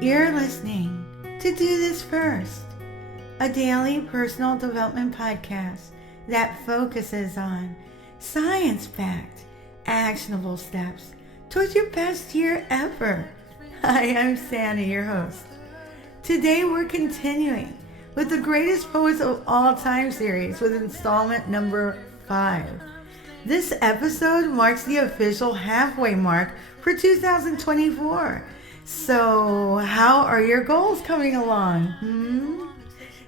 You're listening to Do This First, a daily personal development podcast that focuses on science-backed, actionable steps towards your best year ever. Hi, I'm Sandy, your host. Today we're continuing with the Greatest Poets of All Time series with installment number 5. This episode marks the official halfway mark for 2024. So, how are your goals coming along?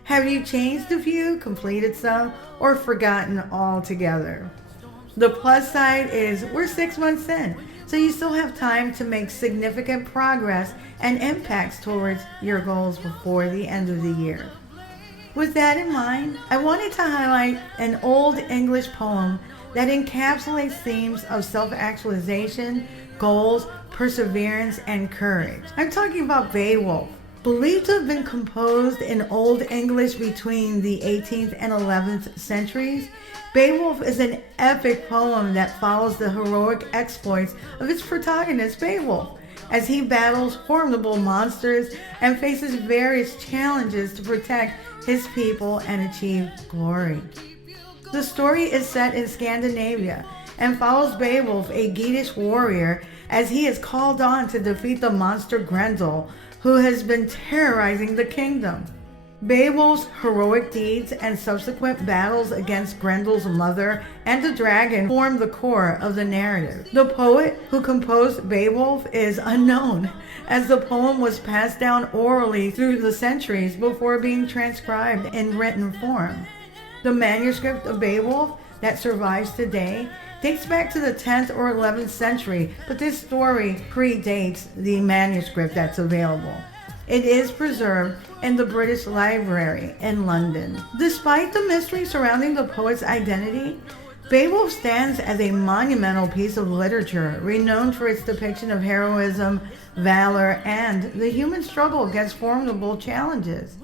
Have you changed a few, completed some, or forgotten altogether? The plus side is we're 6 months in, so you still have time to make significant progress and impacts towards your goals before the end of the year. With that in mind, I wanted to highlight an Old English poem that encapsulates themes of self-actualization, goals, perseverance, and courage. I'm talking about Beowulf. Believed to have been composed in Old English between the 18th and 11th centuries, Beowulf is an epic poem that follows the heroic exploits of its protagonist, Beowulf, as he battles formidable monsters and faces various challenges to protect his people and achieve glory. The story is set in Scandinavia and follows Beowulf, a Geatish warrior, as he is called on to defeat the monster Grendel, who has been terrorizing the kingdom. Beowulf's heroic deeds and subsequent battles against Grendel's mother and the dragon form the core of the narrative. The poet who composed Beowulf is unknown, as the poem was passed down orally through the centuries before being transcribed in written form. The manuscript of Beowulf that survives today dates back to the 10th or 11th century, but this story predates the manuscript that's available. It is preserved in the British Library in London. Despite the mystery surrounding the poet's identity, Beowulf stands as a monumental piece of literature, renowned for its depiction of heroism, valor, and the human struggle against formidable challenges.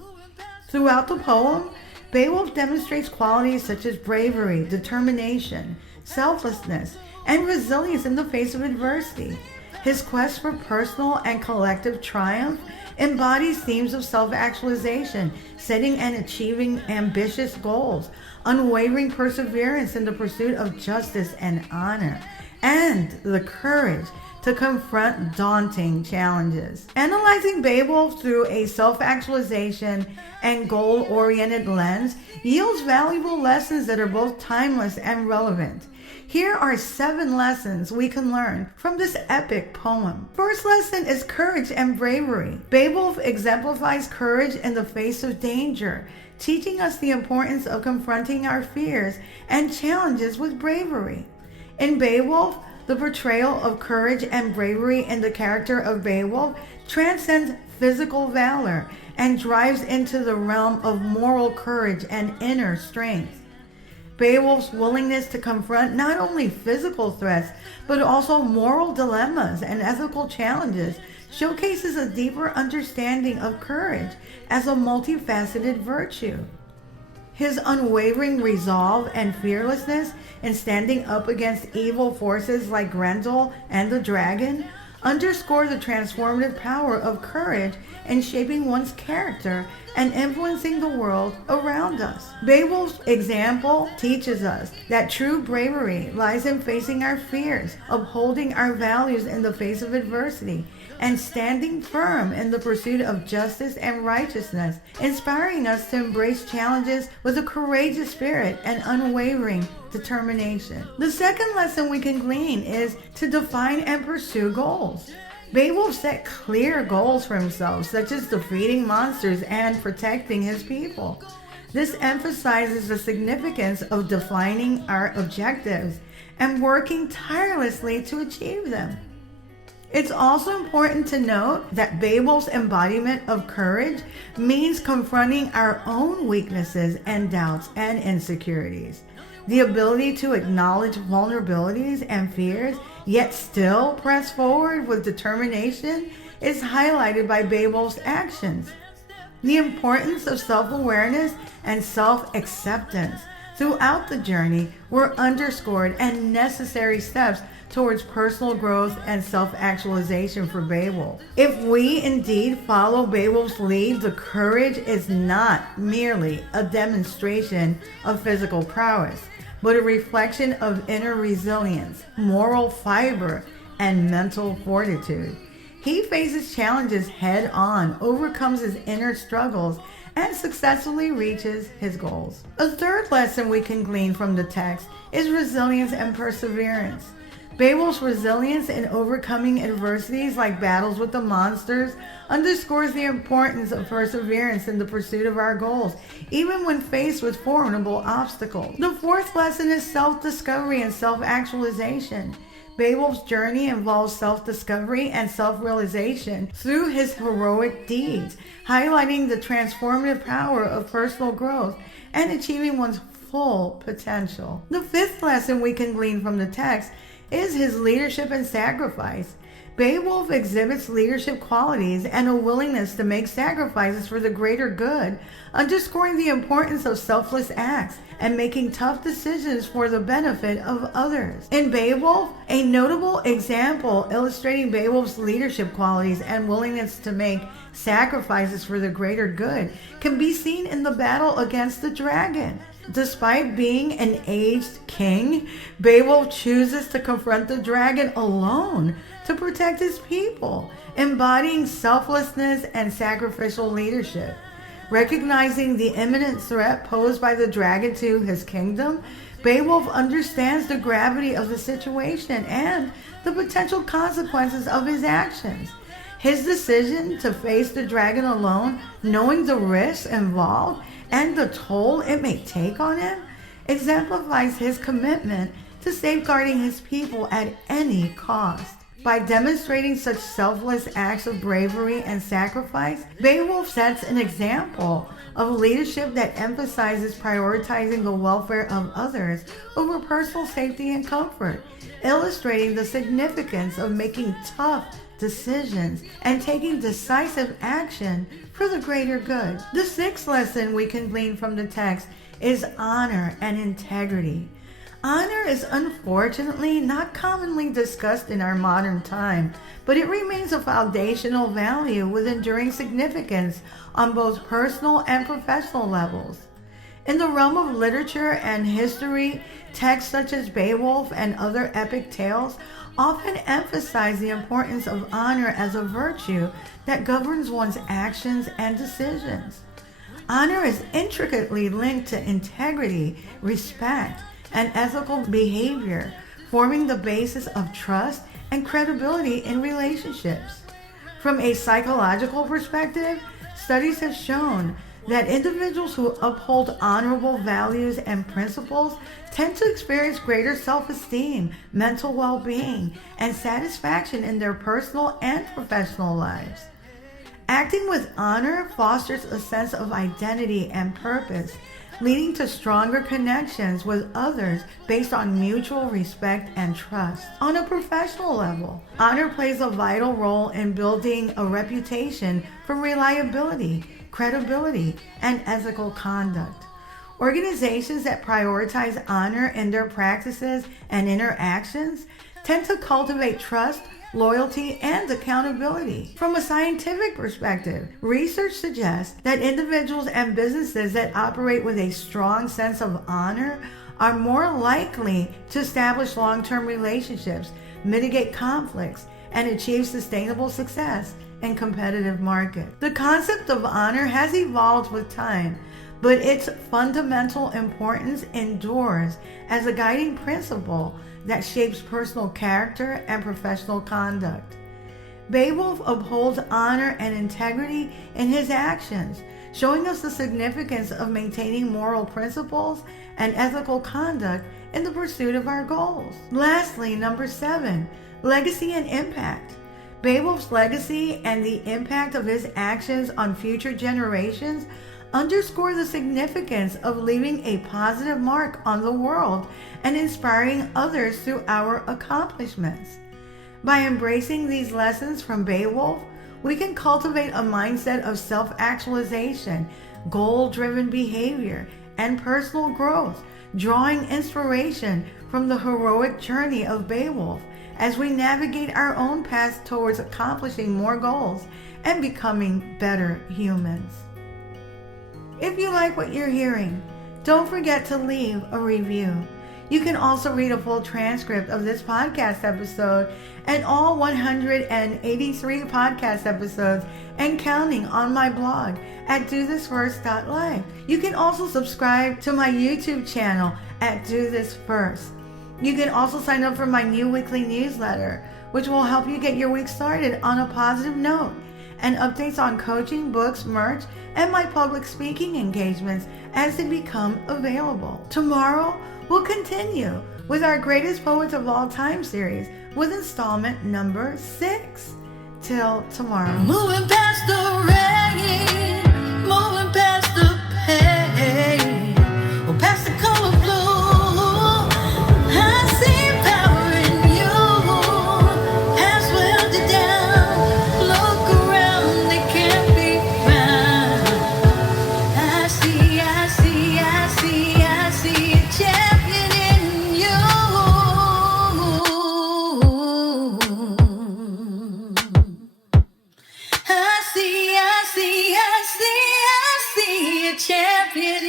Throughout the poem, Beowulf demonstrates qualities such as bravery, determination, selflessness, and resilience in the face of adversity. His quest for personal and collective triumph embodies themes of self-actualization, setting and achieving ambitious goals, unwavering perseverance in the pursuit of justice and honor, and the courage to confront daunting challenges. Analyzing Beowulf through a self-actualization and goal-oriented lens yields valuable lessons that are both timeless and relevant. Here are 7 lessons we can learn from this epic poem. First lesson is courage and bravery. Beowulf exemplifies courage in the face of danger, teaching us the importance of confronting our fears and challenges with bravery. In Beowulf, the portrayal of courage and bravery in the character of Beowulf transcends physical valor and drives into the realm of moral courage and inner strength. Beowulf's willingness to confront not only physical threats, but also moral dilemmas and ethical challenges showcases a deeper understanding of courage as a multifaceted virtue. His unwavering resolve and fearlessness in standing up against evil forces like Grendel and the dragon underscore the transformative power of courage in shaping one's character and influencing the world around us. Beowulf's example teaches us that true bravery lies in facing our fears, upholding our values in the face of adversity, and standing firm in the pursuit of justice and righteousness, inspiring us to embrace challenges with a courageous spirit and unwavering determination. The second lesson we can glean is to define and pursue goals. Beowulf set clear goals for himself, such as defeating monsters and protecting his people. This emphasizes the significance of defining our objectives and working tirelessly to achieve them. It's also important to note that Beowulf's embodiment of courage means confronting our own weaknesses and doubts and insecurities. The ability to acknowledge vulnerabilities and fears, yet still press forward with determination, is highlighted by Beowulf's actions. The importance of self-awareness and self-acceptance throughout the journey were underscored, and necessary steps towards personal growth and self-actualization for Beowulf. If we indeed follow Beowulf's lead, the courage is not merely a demonstration of physical prowess, but a reflection of inner resilience, moral fiber, and mental fortitude. He faces challenges head on, overcomes his inner struggles, and successfully reaches his goals. A third lesson we can glean from the text is resilience and perseverance. Beowulf's resilience in overcoming adversities like battles with the monsters underscores the importance of perseverance in the pursuit of our goals, even when faced with formidable obstacles. The fourth lesson is self-discovery and self-actualization. Beowulf's journey involves self-discovery and self-realization through his heroic deeds, highlighting the transformative power of personal growth and achieving one's full potential. The fifth lesson we can glean from the text is his leadership and sacrifice. Beowulf exhibits leadership qualities and a willingness to make sacrifices for the greater good, underscoring the importance of selfless acts and making tough decisions for the benefit of others. In Beowulf, a notable example illustrating Beowulf's leadership qualities and willingness to make sacrifices for the greater good can be seen in the battle against the dragon. Despite being an aged king, Beowulf chooses to confront the dragon alone to protect his people, embodying selflessness and sacrificial leadership. Recognizing the imminent threat posed by the dragon to his kingdom, Beowulf understands the gravity of the situation and the potential consequences of his actions. His decision to face the dragon alone, knowing the risks involved and the toll it may take on him, exemplifies his commitment to safeguarding his people at any cost. By demonstrating such selfless acts of bravery and sacrifice, Beowulf sets an example of leadership that emphasizes prioritizing the welfare of others over personal safety and comfort, illustrating the significance of making tough decisions and taking decisive action for the greater good. The sixth lesson we can glean from the text is honor and integrity. Honor is unfortunately not commonly discussed in our modern time, but it remains a foundational value with enduring significance on both personal and professional levels. In the realm of literature and history, texts such as Beowulf and other epic tales often emphasize the importance of honor as a virtue that governs one's actions and decisions. Honor is intricately linked to integrity, respect, and ethical behavior, forming the basis of trust and credibility in relationships. From a psychological perspective, studies have shown that individuals who uphold honorable values and principles tend to experience greater self-esteem, mental well-being, and satisfaction in their personal and professional lives. Acting with honor fosters a sense of identity and purpose, leading to stronger connections with others based on mutual respect and trust. On a professional level, honor plays a vital role in building a reputation for reliability, credibility, and ethical conduct. Organizations that prioritize honor in their practices and interactions tend to cultivate trust, loyalty, and accountability. From a scientific perspective, research suggests that individuals and businesses that operate with a strong sense of honor are more likely to establish long-term relationships, mitigate conflicts, and achieve sustainable success in competitive markets. The concept of honor has evolved with time, but its fundamental importance endures as a guiding principle that shapes personal character and professional conduct. Beowulf upholds honor and integrity in his actions, showing us the significance of maintaining moral principles and ethical conduct in the pursuit of our goals. Lastly, number 7, legacy and impact. Beowulf's legacy and the impact of his actions on future generations underscore the significance of leaving a positive mark on the world and inspiring others through our accomplishments. By embracing these lessons from Beowulf, we can cultivate a mindset of self-actualization, goal-driven behavior, and personal growth, drawing inspiration from the heroic journey of Beowulf as we navigate our own path towards accomplishing more goals and becoming better humans. If you like what you're hearing, don't forget to leave a review. You can also read a full transcript of this podcast episode and all 183 podcast episodes and counting on my blog at dothisfirst.life. You can also subscribe to my YouTube channel at Do This First. You can also sign up for my new weekly newsletter, which will help you get your week started on a positive note, and updates on coaching, books, merch, and my public speaking engagements as they become available. Tomorrow, we'll continue with our Greatest Poets of All Time series with installment number 6. Till tomorrow. Moving past the rain, moving past the pain, or past the color blue. I see power in you, has welded down. Look around, they can't be found. I see a champion in you. I see a champion